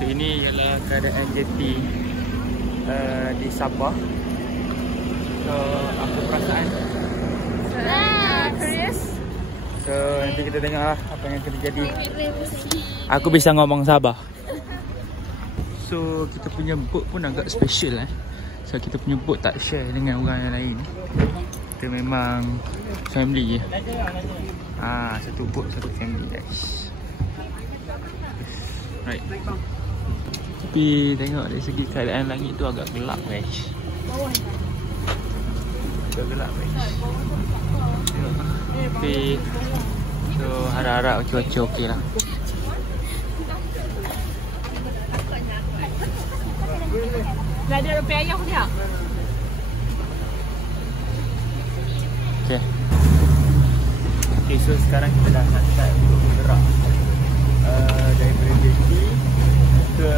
So ini ialah keadaan jeti di Sabah. So apa perasaan? Curious. So nanti kita tengoklah apa yang terjadi. Aku bisa ngomong Sabah. So kita punya boat pun agak special So kita punya boat tak share dengan orang yang lain. Kita memang family je. Satu boat satu family guys. Right. Tapi tengok dari segi keadaan langit tu agak gelap guys. Agak gelap guys. Tengok. Tapi so harap-harap cuaca okey lah. Dah ada rupiah ayah dia. Okay, so sekarang kita dah nak start untuk bergerak daripada jeti ke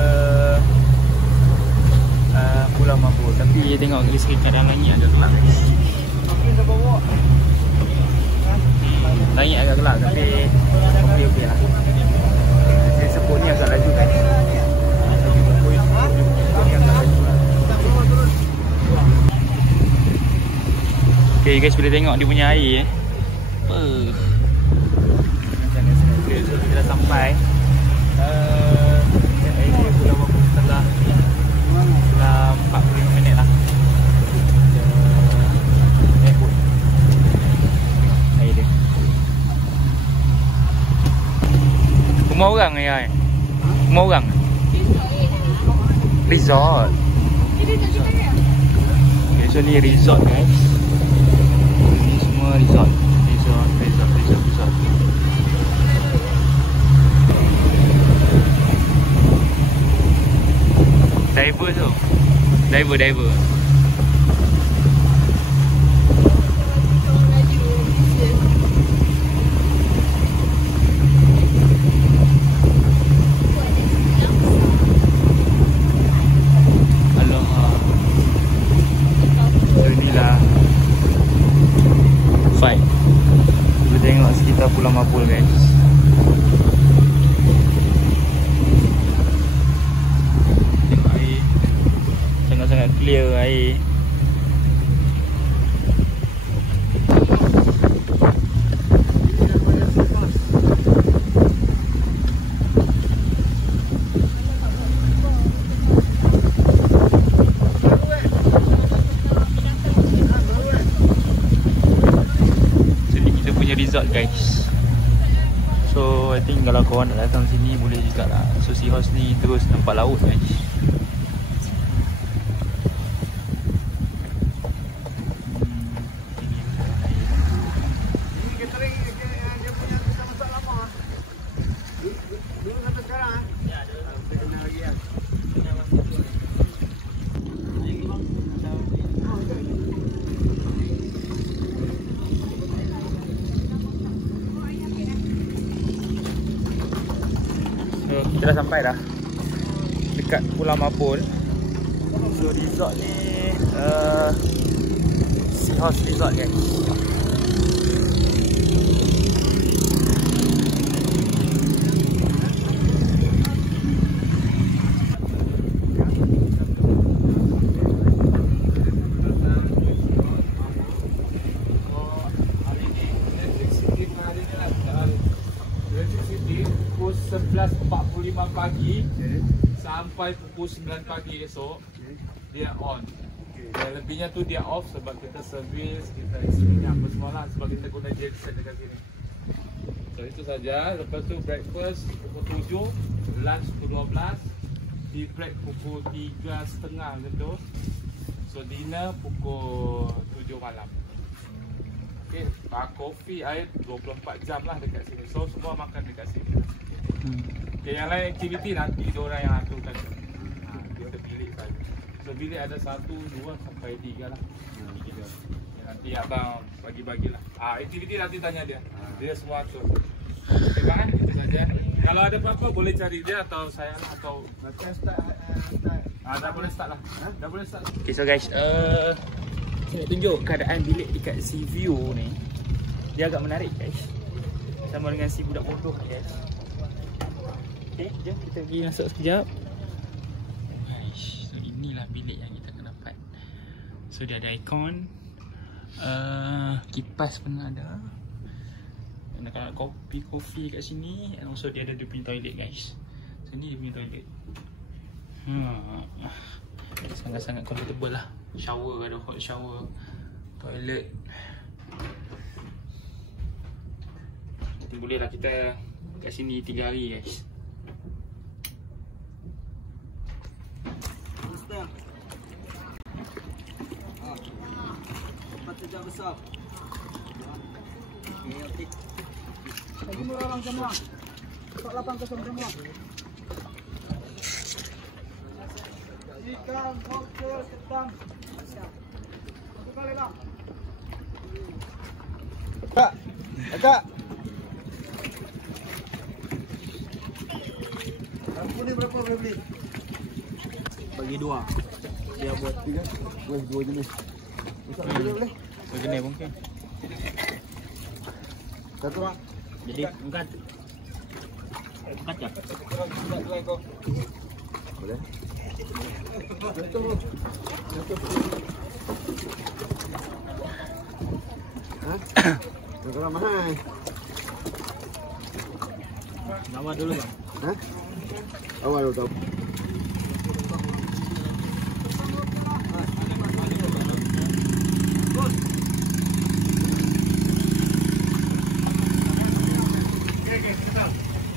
Pulau Mabur. Tapi tengok dari segi keadaan langit agak gelap guys. Langit agak gelap tapi okey lah. Dia sebut ni agak laju guys. Okay guys, boleh tengok dia punya air Okay, so kita dah sampai area Pulau Mabur setelah 45 minit lah. Air dia rumah orang ni kan? Rumah orang? Resort. Okay, so ni resort guys. Ni semua resort. Diver tu. Diver. Pulau Mabur guys. Tengok air. Sangat-sangat clear air. Jadi kita punya resort guys. So I think kalau korang nak datang sini boleh jugalah. So Seahorse ni terus nampak laut guys. Kita dah sampai dah dekat Pulau Mabur. So resort ni Seahorse Resort guys. Pukul 11.45 pagi sampai pukul 9 pagi esok dia on. Dan lebihnya tu dia off sebab kita servis, kita isi apa semua lah, sebab kita guna genset dekat sini. So itu saja. Lepas tu breakfast pukul 7, lunch pukul 12, tea break pukul 3.30 macam tu. So dinner pukul 7 malam. Okay, kopi air 24 jam lah dekat sini. So semua makan dekat sini. Okay, yang lain aktiviti nanti diorang yang aturkan. Kita bilik saja. So bilik ada 1, 2 sampai 3 lah. Nanti abang bagi-bagilah. Aktiviti nanti tanya dia. Dia semua atur. Okay bang, itu saja. Kalau ada apa-apa boleh cari dia atau saya lah atau dah boleh start lah. Dah boleh start. Okay, so guys, saya tunjuk keadaan bilik dekat Sea View ni. Dia agak menarik guys. Sama dengan si budak bodoh guys. Okay, jom kita pergi masuk sekejap. So inilah bilik yang kita akan dapat. So dia ada aircon, kipas pun ada. Dan kalau nak kopi kat sini, and also dia ada dia punya toilet guys. So ni dia punya toilet. Sangat-sangat comfortable lah. Shower, ada hot shower, toilet. Jadi bolehlah kita kat sini 3 hari guys. Tempat besar. Okey. Lagi murah orang semua. 480 semua. Ikan, koktel, ketam. Satu kali bang. Kak. Kak. Lampu ni berapa boleh beli? Bagi 2. Dia buat 3. Boleh 2 jenis. Boleh. Begini mungkin. Satu bang. Jadi angkat. Angkat ya. Boleh. Hah? Kalau mahal. Nama dulu bang. Hah? Awal tahu.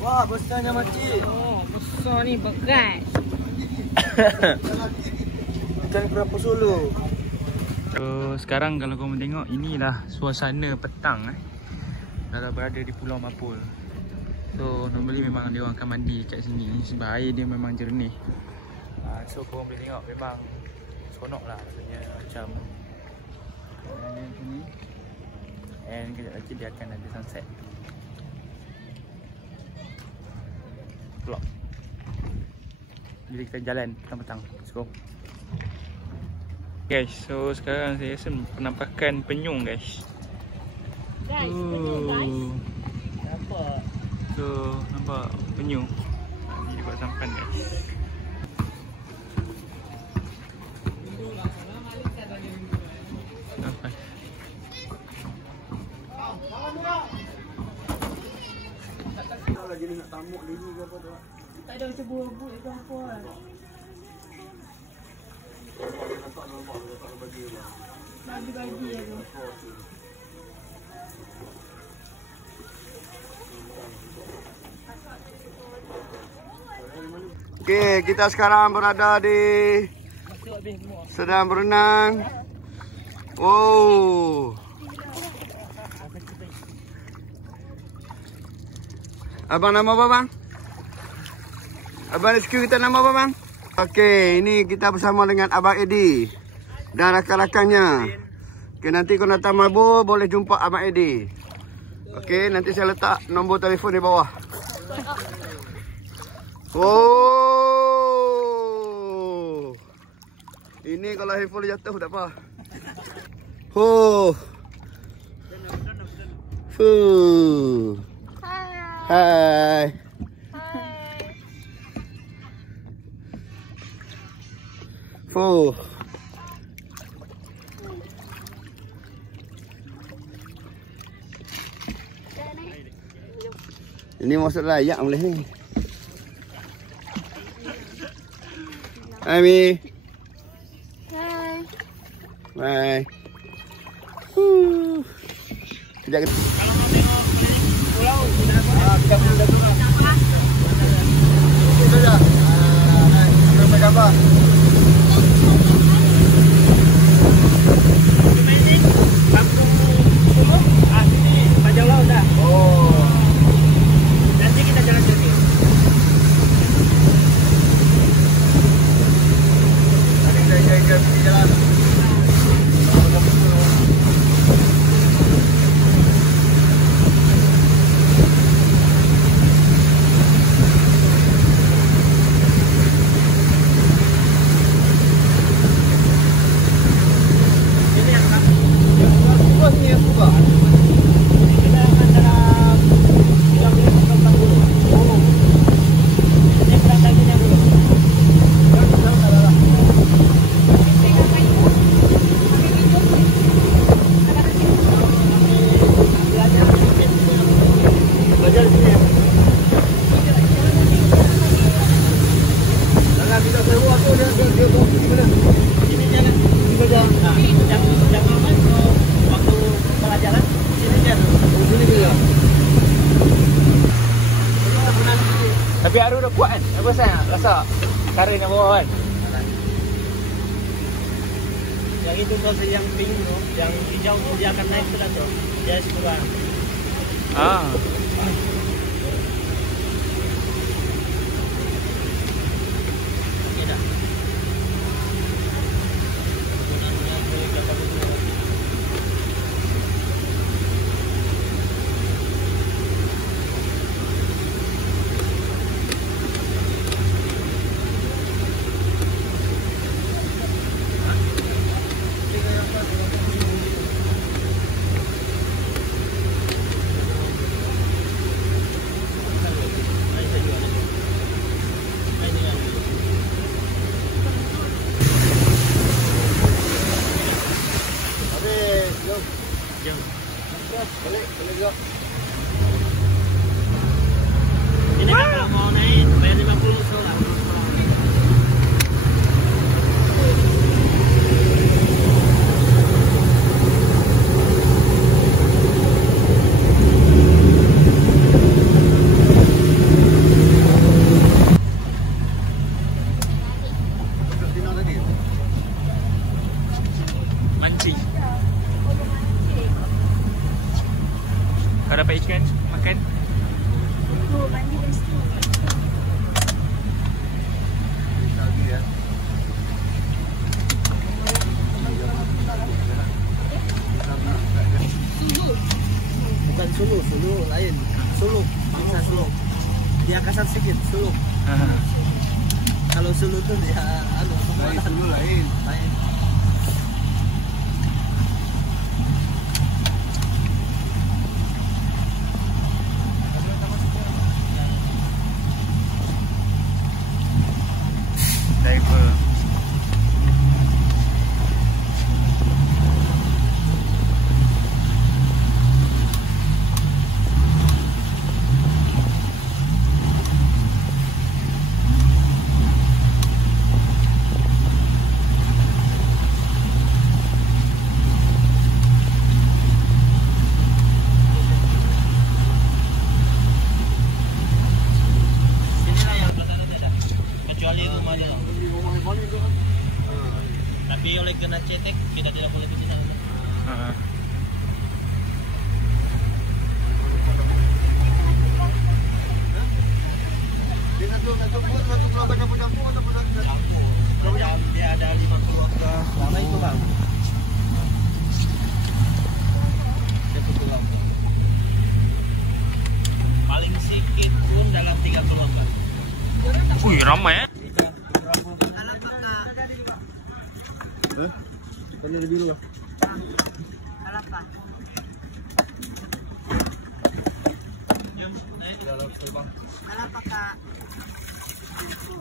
Wah, besarnya mati. Oh, besar ni berat. Ikan berapa solo? So sekarang kalau korang tengok, inilah suasana petang kalau berada di Pulau Mapul. So normally memang dia orang akan mandi kat sini sebab air dia memang jernih. So korang boleh tengok memang seronok lah rasanya macam ni. And kejap lagi dia akan ada sunset. Vlog. Jadi kita jalan petang-petang. Let's go. Guys, so sekarang saya rasa penampakan penyung guys. Guys, penyung guys. Nampak. So nampak penyung. Ni dia buat sampan guys. Sampan. Lagi nak tamuk dulu ke apa tu? Tak ada macam buah-buah ke apa. Bagi-bagi tu. Okey, kita sekarang berada di sedang berenang. Wow. Abang nama apa bang? Abang rescue kita nama apa bang? Okey, ini kita bersama dengan Abang Eddie dan rakan-rakannya. Okey, nanti kalau datang Mabur boleh jumpa Abang Eddie. Okey, nanti saya letak nombor telefon di bawah. Oh. Ini kalau handphone jatuh tak apa. Oh. Hai. Fuh. Ini masuk layak boleh ni. Hai Mi. Hai. Bye. Kejap kita. Karin yang bawa kan? Yang itu tuh yang pink tuh, yang hijau dia akan naik sudah tuh. Dia 10-an. Ah. Oke dah. Ini kan kalau mau naik bayar 50 solar. Mancing. Kau dapat ikan makan? Oh, mandi dah situ. Bukan sulu, sulu lain. Sulu, bangsa sulu. Dia kasar sedikit, sulu. Kalau sulu tuh dia Lain sulu lain. lain. Diver. Inilah yang rata-rata dah. Kecuali rumahnya. Tapi oleh kena cetek kita tidak boleh pergi sana. Dia ada 50 ke lama itu bang. Paling sedikit pun dalam 3 kelompok. Wih, ramai eh. Ini lebih dulu. Kalapa kak.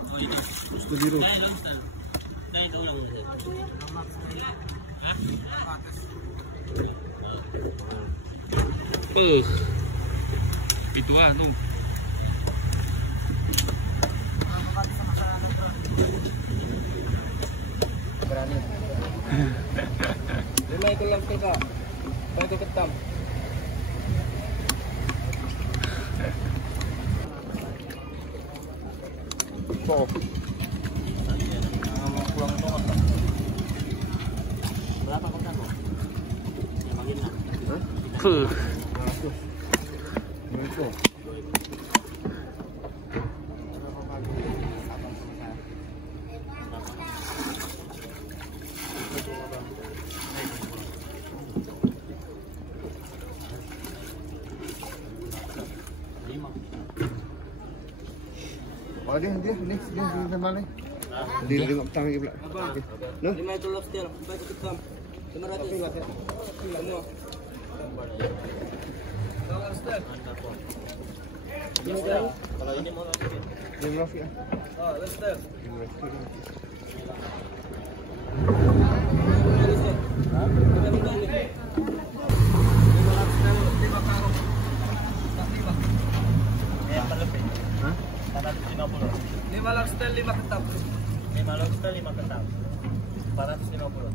Oh itu. Terus biru. Nah itu ulang. Itu ah tu. Berani. 5 ekor lobster kak. 1 ekor ketam. Oh. Pulang itu apa? Berapa kau tahu? Yang bagian lah. Fuh. Oh dia mana? Dia tengok petang lagi pula. Okey. No? 5 ekor lobster, 4 ekor ketam. 500. Semua. Lobster. Ini berapa? Kalau ini mau lobster. Dia Rafiq ah. Oh, lobster. Hah? 450. 5 lobster, 5 ketam. 5 lobster, 5 ketam. 450.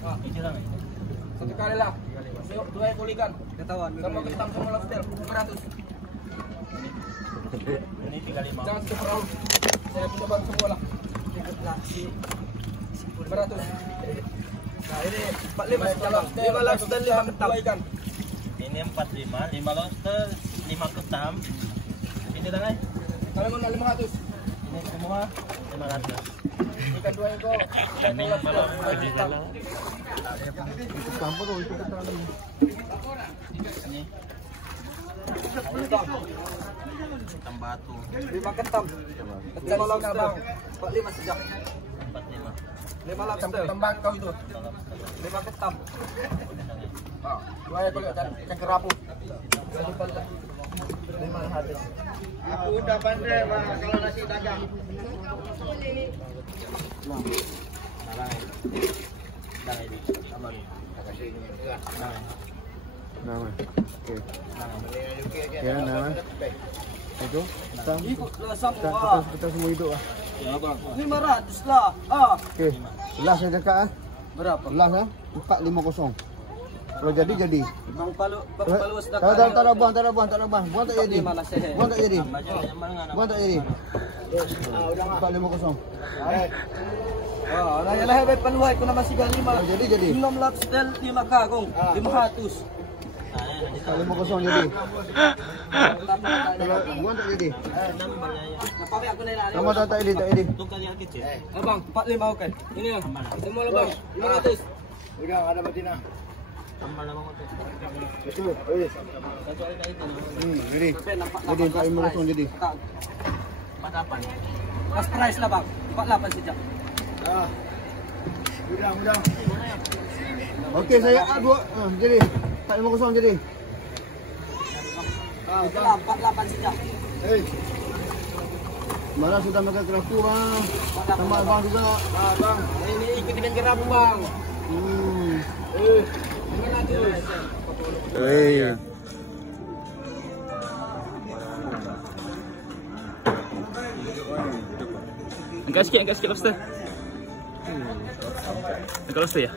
Ah, ini lah. Satu kali lah. 2 ekor ikan. Ketahuan. Sama ketam sama lobster, 500. Ini 35. Jangan super out. Saya punya bang semua lah. 500. Nah ini 45 5 lobster 5 ketam ikan. Ini 45, 5 lobster, 5 ketam. Ini tangan. Kalau mau 500. Ini semua 500. Ikan 2 ekor. Ini malam lagi jalan. Campur tu itu ketam. Ini ketam batu. 5 ketam. Ketam lobster bang. 45 sejak. 45. 5 lobster. Tembakau itu. 5 ketam. Ah, 2 ekor ikan kerapu. Jangan lupa 500. Aku udah pandai kalau nasi dagang. Nama. Okey. Ya, nama. Itu. Ikutlah sama. Kita semua hidup ah. Ya bang. 500 lah. Ah. Okey. Last saya dekat ah. Berapa? Last ah. 450. Kalau jadi. Bang Palu sedekah. Tak ada buang. Buang tak jadi. Mana saya? Buang tak jadi. Mana? Buang tak jadi. Udah 450. Ah, raya lah hebat paluai kuna masih gan 5. Jadi. 6 lobster 5 kagong. 500. 450 jadi. Buang tak jadi. Napabi aku na ilalim. Nama tak jadi. Tukar yang kecil. Abang, 45 okay. Ini ya. Semua lah bang. 500. Udah ada betina. Tambah nama ko. Betul. Wis. Satu hari kain ini. Jadi. Jadi 450 jadi. 48. Last price lah bang. 48 sejak. Ah. Mudah. Okey saya dua jadi 450 jadi. Ah, 48 sejak. Mana sudah makan kerapu bang. Sama abang juga. Ah, bang. Ini ikut dengan kerapu bang. 500. Angkat sikit lobster. Angkat lobster ya?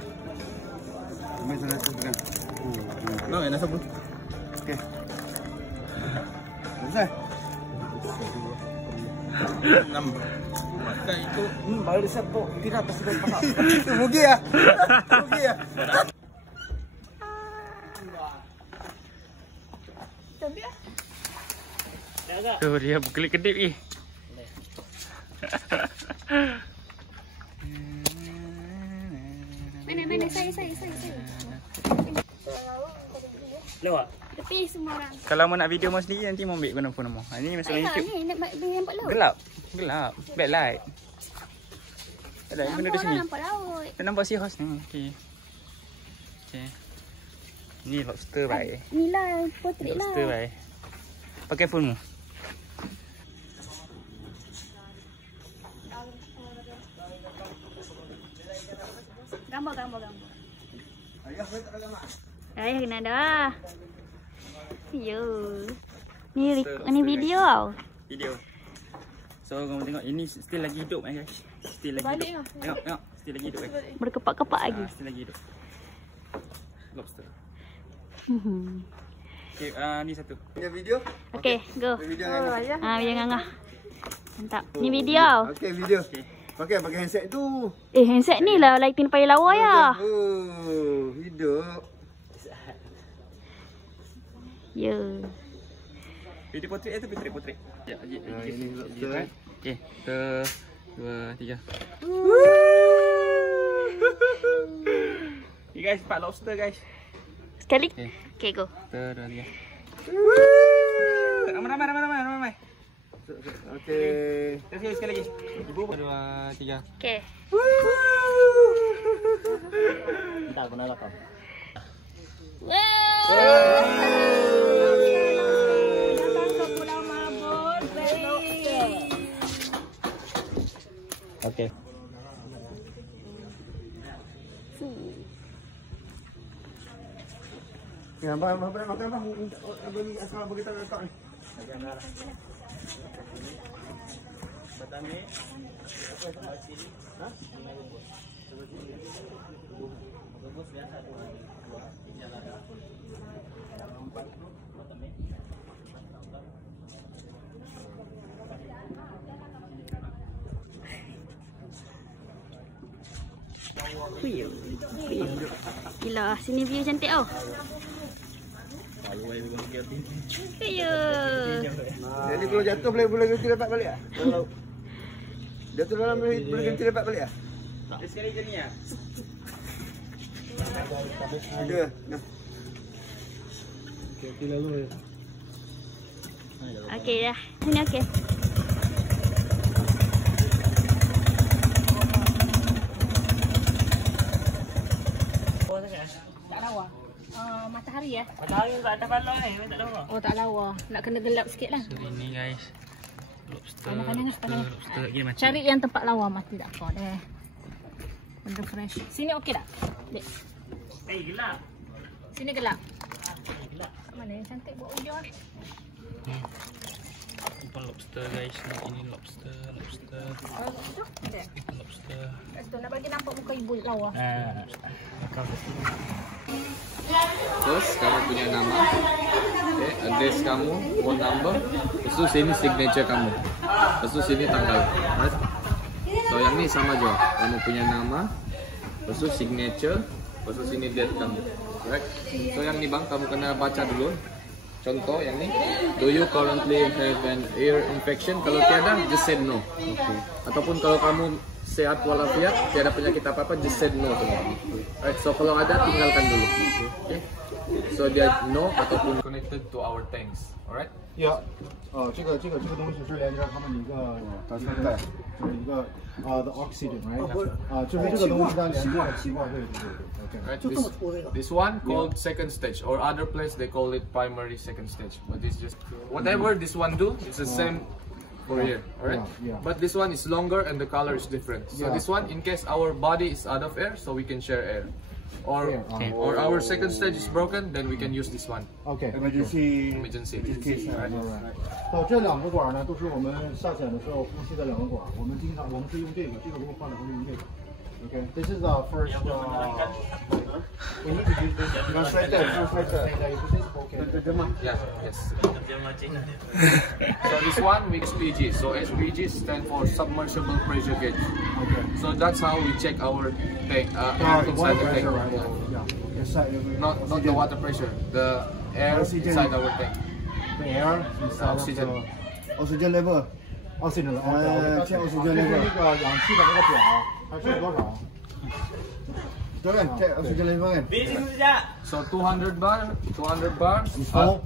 Ambil 100 kan. No, enak sabun. Okey. Selesai. 6. Makan itu. Baru satu. Tidak pasti pasal. Rugi ya. Tuh dia berkelip kedip ni. Mana saya. Lewat. Tepi semua orang. Kalau mau nak video mau sendiri nanti mau ambil guna phone mau. Ini masalah YouTube. Ni nampak laut. Gelap. Backlight. Tak ada guna di sini. Nampak laut. Tak nampak seahorse ni. Okey. Ni lobster baik. Ni lah potret lah. Lobster baik. Pakai phone mu. Gambar. Ayah kena dah. Yo. Ni video tau. Video. So kamu tengok ini still lagi hidup guys. Still lagi Balik hidup. lah. Tengok. Still lagi hidup guys. Berkepak-kepak lagi. Still lagi hidup. Lobster. Okey, ni satu. Punya video. Okey, go. Video dengan Video ngangah. Mantap. Ni video. Okey, video. Pakai handset tu. Handset ni lah lighting payah lawa ya. Oh, hidup. Ya. Video portrait atau portrait? Ya, Ini lobster. Okey, 1, 2, 3. Ni guys, 4 lobster guys. Sekali. Okey, go. 1, 2, 3. Ramai. Okey. Sekali lagi. 1, 2, 3. Okey. Entah aku nak lakam. Wow. Datang ke Pulau Mabur, baik. Okey. Ya, abang makan bang. Bagi asal bagi tak letak ni. Petani. View. Gila, sini view cantik tau. View. Jadi kalau jatuh boleh ganti dapat balik ah? Kalau jatuh dalam boleh ganti dapat balik ah? Sekali je ni ya. Ada. Nah. Okey dah. Sini okey. Tak lawa. Matahari ya? Matahari tak ada balai, tak lawa. Oh tak lawa. Nak kena gelap sikit lah. So ini guys, lobster. Lobster lagi macam. Cari yang tempat lawa mati tak apa deh. Benda fresh. Sini okey tak? Dek. Gelap. Sini gelap. Mana yang cantik buat hujan? Bukan lobster guys, ini lobster. Oh, lobster? Dek. Lobster. Kat situ nak bagi nampak muka ibu lawa. Terus kamu punya nama, okay, address kamu, phone number, lepas tu sini signature kamu, lepas tu sini tanggal, right? So yang ni sama juga, kamu punya nama, lepas tu signature, lepas tu sini date kamu, right? So yang ni bang, kamu kena baca dulu. Contoh yang ni, do you currently have an ear infection? Kalau tiada, just say no. Okay. Ataupun kalau kamu sehat walafiat, tiada penyakit apa-apa, just say no. Right, so kalau ada, tinggalkan dulu. Okay. So dia no ataupun connected to our tanks. Alright? 呀，这个东西是连着它们一个导线带，就是一个the oxygen right，就是这个东西它连着气罐，对。Right, this one called second stage, or other place they call it primary second stage. But it's just whatever this one do, it's the same for here, alright? But this one is longer and the color is different. So this one, in case our body is out of air, so we can share air. Or our second stage is broken, then we can use this one. Okay. Emergency case. Right. 这两个管呢，都是我们下潜的时候呼吸的两个管。我们是用这个如果换了，我们用这个。Okay, this is the first. We need to use this. Right there. Yes. So this one we SPG. So SPG stands for submersible pressure gauge. Okay. So that's how we check our tank inside the tank. Not the water pressure. The air inside our tank. The air inside oxygen. Oxygen level. Oxygen level. Check oxygen level. 那个氧气的那个表它是多少？ check oxygen level. So 200 bars is full.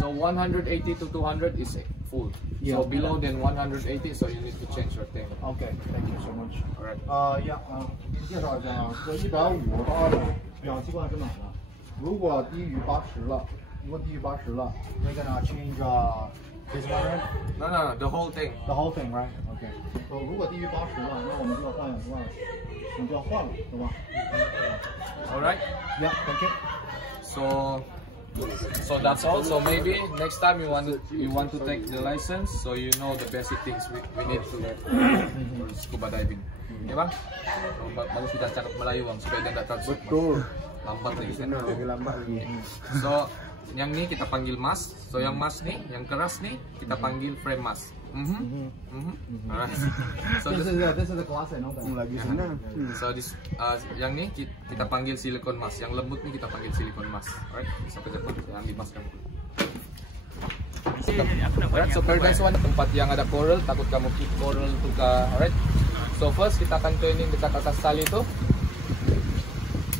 So 180 to 200 is full. So below than 180, so you need to change your tank. Okay, thank you so much. Alright. 给你介绍一下啊，这150到200氧气罐是满了。如果低于80了，we're gonna change this one. No, the whole thing. The whole thing, right? Okay. So 如果低于80了，那我们就要换氧气罐了，我们就要换了，对吧 Alright. Yeah, thank you. So that's all. So maybe next time you want to take the license, so you know the basic things we need to for scuba diving. Ya bang? Bagus sudah cakap Melayu bang, supaya dia tidak translate. Betul. Lambat lagi kan? Lambat lagi. So yang ni kita panggil mas. So yang mas ni, yang keras ni kita panggil frame mas. Alright. So this is the class I know that. Lagi senang. So this yang ni kita panggil silikon mas. Yang lembut ni kita panggil silikon mas. Alright. Sampai depan yang di mas kamu. Alright. So paradise one tempat yang ada coral, takut kamu keep coral tukar. Alright. So first kita akan training dekat atas tali tu.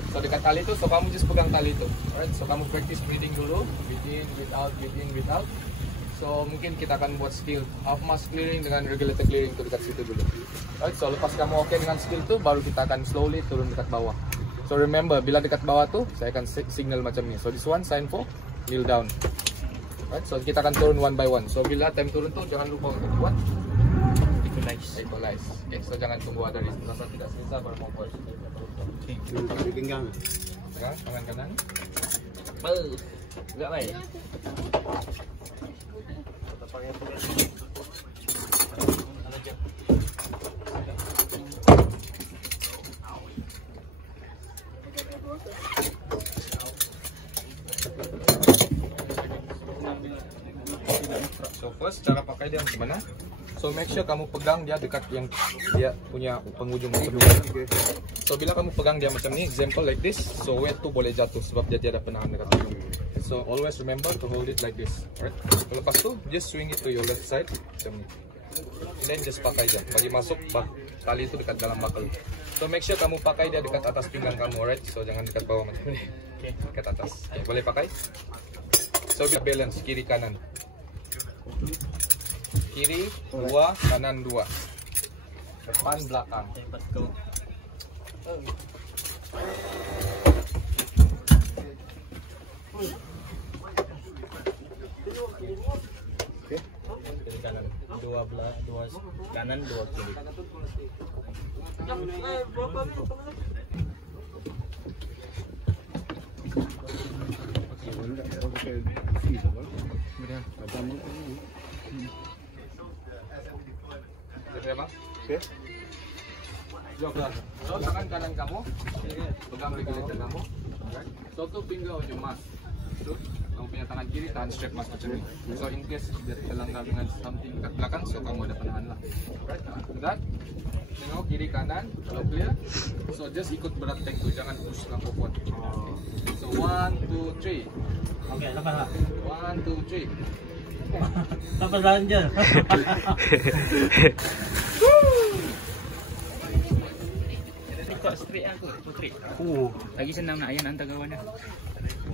So dekat tali tu, so kamu just pegang tali tu. Alright. So kamu practice breathing dulu, breathe in, breathe out. So mungkin kita akan buat skill half mask clearing dengan regulator clearing tu dekat situ dulu. Right, so lepas kamu oke dengan skill tu, baru kita akan slowly turun dekat bawah. So remember, bila dekat bawah tu, saya akan signal macam ni. So this one sign for kneel down. Right, so kita akan turun one by one. So bila time turun tu, jangan lupa untuk buat equalize. Okay, so jangan tunggu ada risk. Rasa tidak selesa baru mau buat. Okay. Pinggang. Pegang tangan kanan. Enggak baik. So first cara pakai dia gimana? So make sure kamu pegang dia dekat yang dia punya penghujung. So bila kamu pegang dia macam ni, example like this, so weight tu boleh jatuh sebab dia tiada penahan dekat ujung. So always remember to hold it like this, alright? Lepas tu just swing it to your left side macam ni. Then just pakai je, bagi masuk tali itu dekat dalam bakal. So make sure kamu pakai dia dekat atas pinggang kamu, alright? So jangan dekat bawah macam ni. Okay, dekat atas. Okay, boleh pakai? So biar balance kiri kanan. Kiri 2, kanan 2. Depan belakang. Kiri kanan 2 kanan 2 kiri. Okay. Jauh kelas. So tangan kanan kamu pegang regulator kamu. So tu finger on your mask. So kamu punya tangan kiri tahan strap mask macam ni. So in case dia terlanggar dengan something kat belakang, so kamu ada penahan lah. Right? Dan tengok kiri kanan, kalau clear. So just ikut berat tank tu, jangan push lampau kuat. So 1, 2, 3. Okay, lepas lah. 1, 2, 3. Lepas jalan je. Ikut straight lah kot, portrait. Lagi senang nak ayah nak hantar kawan dah.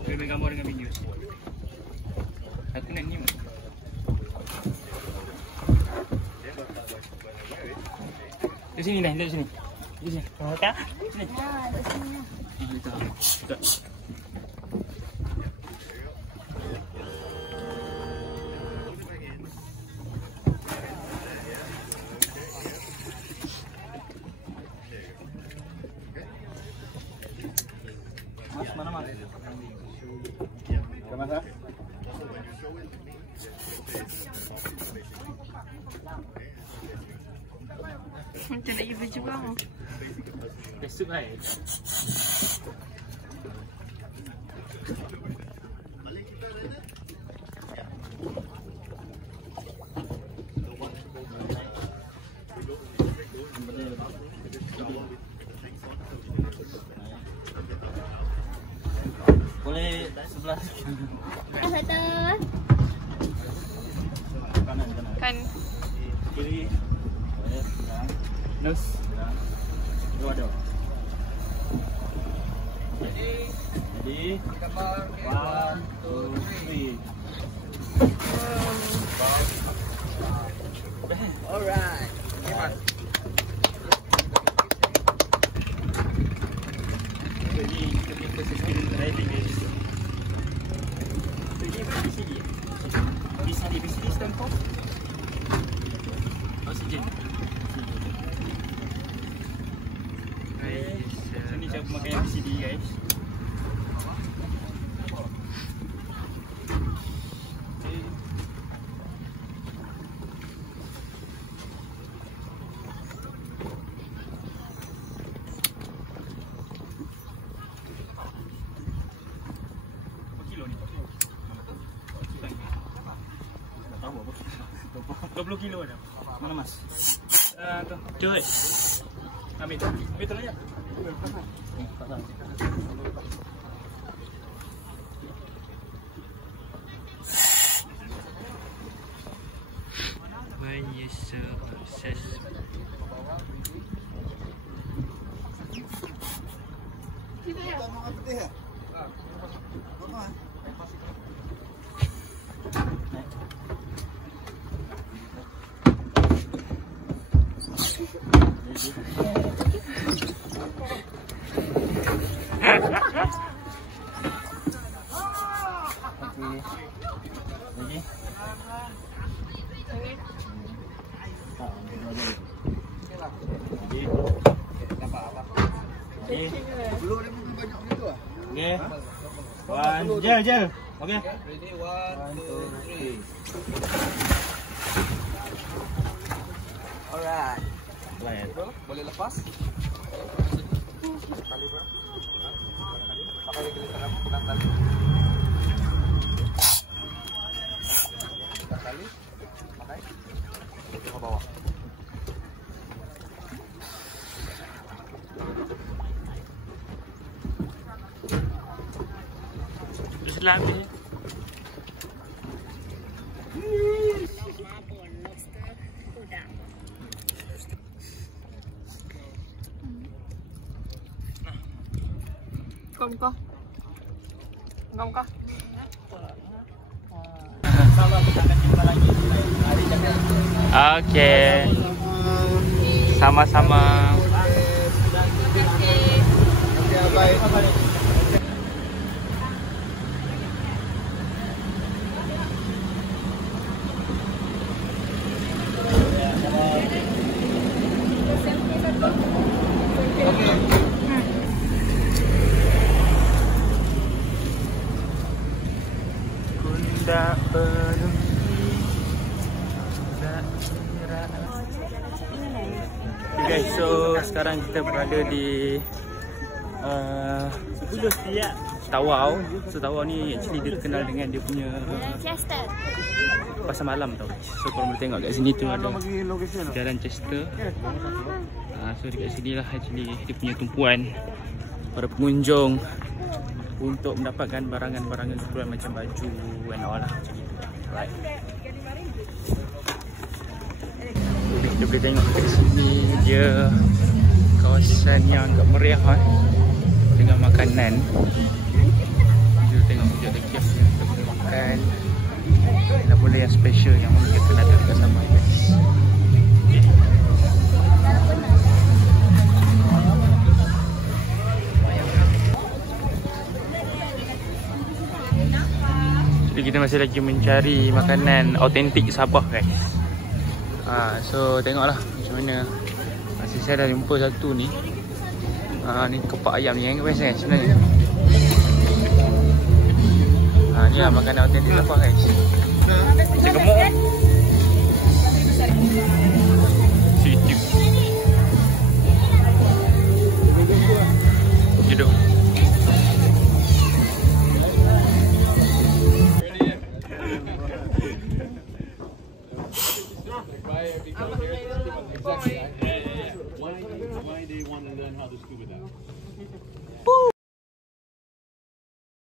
Boleh gambar dengan video. Aku nak ni. Di sini dah, di sini. Di sini. Okey. Sini. Ya, di sini. Kita. Mas, mana mas? Ke mana? Macam nak pergi baju kamu. Besok lah. Boleh sebelah Satu. kanan. Kan. Kiri. Boleh. Nose. Dua. Jadi 1, 2, 3. Alright. Jadi kita punya sistem riding guys. Jadi BCD. BCD stand for oxygen. Guys, sini saya memakai BCD guys. Kilo ni. 20 kilo ada. Mana mas? Tu. Cuy. Ambil tu. Ambil tu aja. When you success. Okay. One, jel. Okay. Ready, 1, 2, 3. Alright. Bro, boleh lepas? Tali bro. Pakai regulator kamu, pegang tali. Pegang tali. Pakai. Ke bawah. telah habis. Kau. Okay. Sama-sama. Kunda penuhi okay guys, so sekarang kita berada di Tawau. So Tawau ni actually dia terkenal dengan dia punya pasar malam tau. So korang boleh tengok kat sini tu ada Jalan Chester. So dekat sini lah actually dia punya tumpuan para pengunjung untuk mendapatkan barangan-barangan keperluan macam baju and all lah macam gitu. Right. Kita boleh tengok kat sini dia kawasan yang agak meriah dengan makanan. Kita tengok sekejap lagi apa yang kita boleh makan. Dan boleh yang special yang kita nak ada bersama guys. Jadi kita masih lagi mencari makanan autentik Sabah guys. So tengoklah macam mana. Masih saya dah jumpa satu ni. Ni kepak ayam ni yang best kan sebenarnya. Ni lah makanan autentik Sabah guys. Macam gemuk. Sedikit. Duduk. Why they want to learn how to scuba dive?